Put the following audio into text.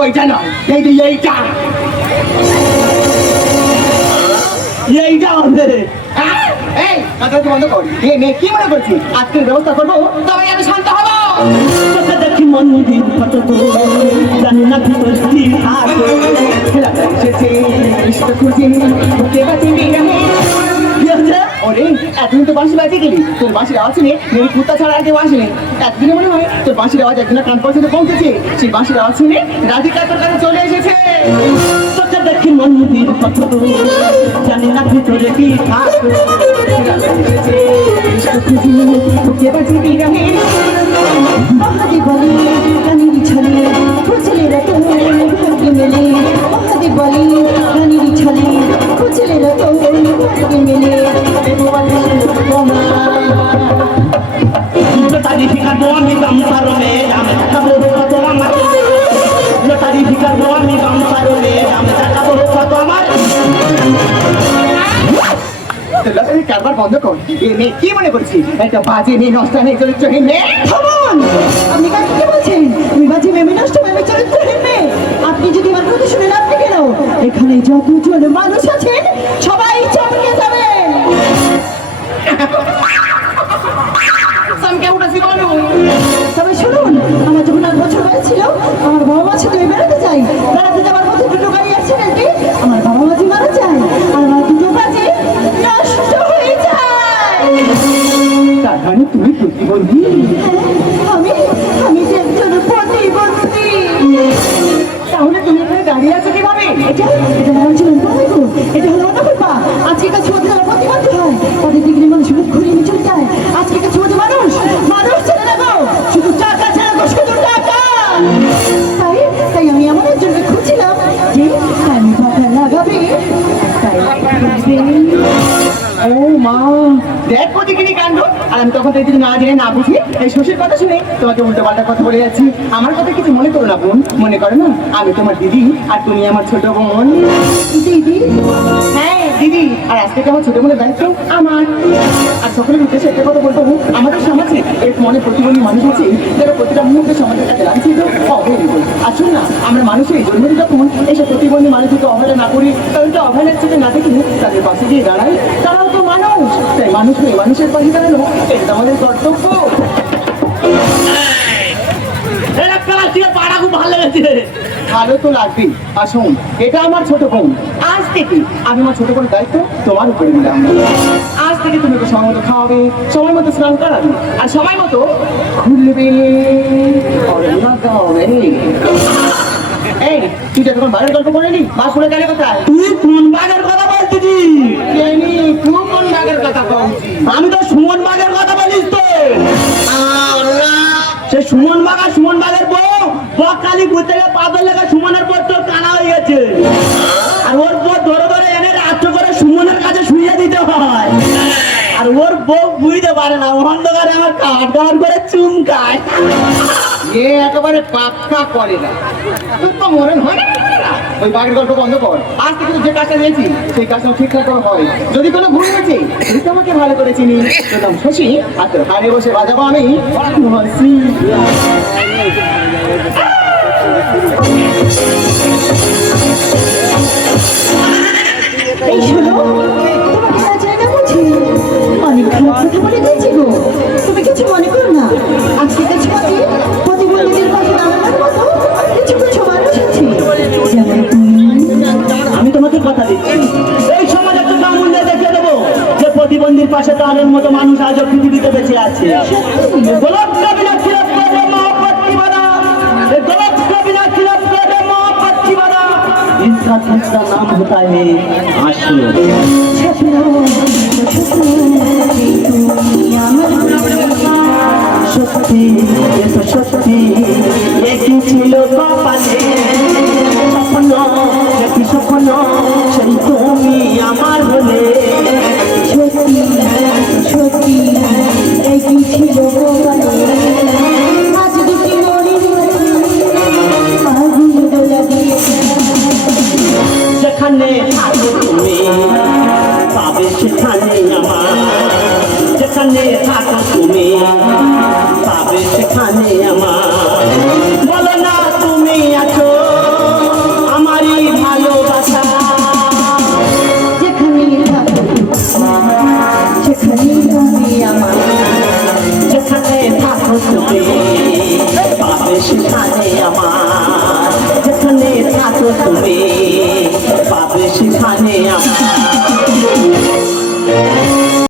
ওইটা নয়, এইটা এইটা হবে। এই কথা বন্ধ কর। মেয়ে কি মনে করছি আজকের ব্যবস্থা করবো, তবে আমি শান্ত হবো। দেখি মন্দির কত জানি না কি করছি ওরে এতদিন তো বাঁশি বাজে গেলি, তোর বাঁশির আওয়াজ শুনে মেয়ে কুত্তা ছাড়া আর কেউ আসেনি। এতদিনে মনে হয় তোর বাঁশির আওয়াজ একদিনের কান পর্যন্ত পৌঁছেছে। সেই বাঁশির আওয়াজ শুনে রাধিকা তোর কাছে চলে এসেছে। দেখি মন্দির কত জানি না ভিতরে কি লটারি ভিকাবো আমি গামছারণে আমি দেখাবো কত আমার লটারি ভিকাবো আমি গামছারণে আমি দেখাবো কত আমার কারবার বন্ধ কর। মেয়ে কি মনে করছি একটা বাজে মেয়ে নষ্ট নেই চরিত্রহীন মেয়ে। আপনি কাকে বলছেন? আমি বাজে মেয়ে নষ্ট মেয়ে চরিত্রহীন মেয়ে? আপনি যদি আমার কথা শুনেন আপনি কেন? এখানে যতজন মানুষ আছেন সবাই চমকে যাবেন। তবে শুনুন, আমার যখন 8 বছর বয়স ছিল আমার বাবা মা ছিল বেড়াতে যাই। বেড়াতে যাওয়ার মধ্যে দুটো গাড়ি অ্যাক্সিডেন্টে আমার বাবা মাঝি মারা যায় আর আমার দুটো বাজে নষ্ট হয়ে যায়। তার মানে তুমি প্রতিবন্ধী? আমি আমি যে একজন প্রতিবন্ধী। তাহলে তুমি এখানে দাঁড়িয়ে আছো কিভাবে? এটা এটা আমার জীবন প্রতিবন্ধী। এটা হলো অনকল্পা। আজকে কাছে মধ্যে যারা প্রতিবন্ধী হয় তাদের দিকে মানুষ মুখ ঘুরিয়ে নিয়ে চলে যায়। আজকে কাছে মধ্যে মানুষ ছেড়ে দেবো, শুধু টাকা ছেড়ে দেবো, শুধু টাকা। তাই তাই আমি এমন একজনকে খুঁজছিলাম যে আমি কথা লাগাবে তাই ও মা, দেখ প্রতিকিনি কাণ্ড। আর আমি তখন থেকে না জেনে না বুঝি এই শশীর কথা শুনে তোমাকে উল্টো পাল্টা কথা বলে যাচ্ছি। আমার কথা কিছু মনে করো না বোন, মনে করো না আমি তোমার দিদি আর তুমি আমার ছোট বোন। দিদি। হ্যাঁ দিদি, আর আজ থেকে আমার ছোট বোনের দায়িত্ব আমার। আর সকলের উদ্দেশ্যে একটা কথা বলবো, আমাদের সমাজে এর মনে প্রতিবন্ধী মানুষ আছে যারা প্রতিটা মুহূর্তে সমাজের কাছে লাঞ্ছিত অবহেলিত। আসুন না আমরা মানুষের এই জন্মদিন যখন এসব প্রতিবন্ধী মানুষকে অবহেলা না করি, তাদেরকে অবহেলার চোখে না দেখি তাদের পাশে গিয়ে দাঁড়াই। তারাও তো মানুষ, তাই মানুষ হয়ে মানুষের পাশে দাঁড়ানো এটা তো আমাদের কর্তব্য। পাড়া খুব ভালো লেগেছে। ভালো তো লাগবেই। আসুন, এটা আমার ছোট বোন। আজ থেকে আমি আমার ছোট বোনের দায়িত্ব তোমার উপরে দিলাম। আজ থেকে তুমি ওকে সময় মতো খাওয়াবে, সময় মতো স্নান করাবে, আর সময় মতো খুলবে। এই তুই যখন বাঘের গল্প করেনি বাঘ শুনে গেলে কোথায়? তুই কোন বাঘের কথা বলছিস? তুই কোন বাঘের কথা বলছিস? আমি তো সুমন বাঘের কথা বলিস তো। সে সুমন বাঘের বউ বকখালি ঘুরতে গিয়ে পাথর লেগে সুমনের পর তোর কানা হয়ে গেছে। আর ওর বউ ধরে ধরে এনে রাত্র করে সুমনের কাছে শুয়ে দিতে হয়। আর ওর বউ বুঝতে পারে না, অন্ধকারে আমার কাঠ কাঠ করে চুমকায়। এ একেবারে পাক্কা করে না, তুই তো মরণ হয় না। ওই বাঘের গল্প বন্ধ কর। আজ থেকে যে কাজটা দিয়েছি সেই কাজটা ঠিকঠাক করে হয়। যদি কোনো ভুল হয়েছে তুই তো আমাকে ভালো করে চিনি। তোর নাম শশী, আর তোর হারে বসে বাজাবো আমি হাসি। এই শোনো, তোমাকে একটা জায়গা বলছি, অনেক খারাপ কথা বলে দিয়েছি গো। তুমি কিছু মনে করো না। আজকে কাছে মাঝে প্রতিবন্ধীদের পাশে দাঁড়ানোর মতো কিছু কিছু মানুষ আছে যেমন তুমি। আমি তোমাকে কথা দিচ্ছি, এই সমাজে একটা কামুন্ডে দেখিয়ে দেবো যে প্রতিবন্ধীর পাশে দাঁড়ানোর মতো মানুষ আজও পৃথিবীতে বেঁচে আছে। গোলাপ কাবিলা খিলাফ করে মহব্বতী বাদা, গোলাপ কাবিলা খিলাফ করে মহব্বতী বাদা, इसका दूसरा नाम होता है आशिक। সত্যি এসো সত্যি একই ছিল কপালে স্বপ্ন, একই স্বপ্ন সেই তুমি আমার হলে। সত্যি সত্যি একই ছিল কপালে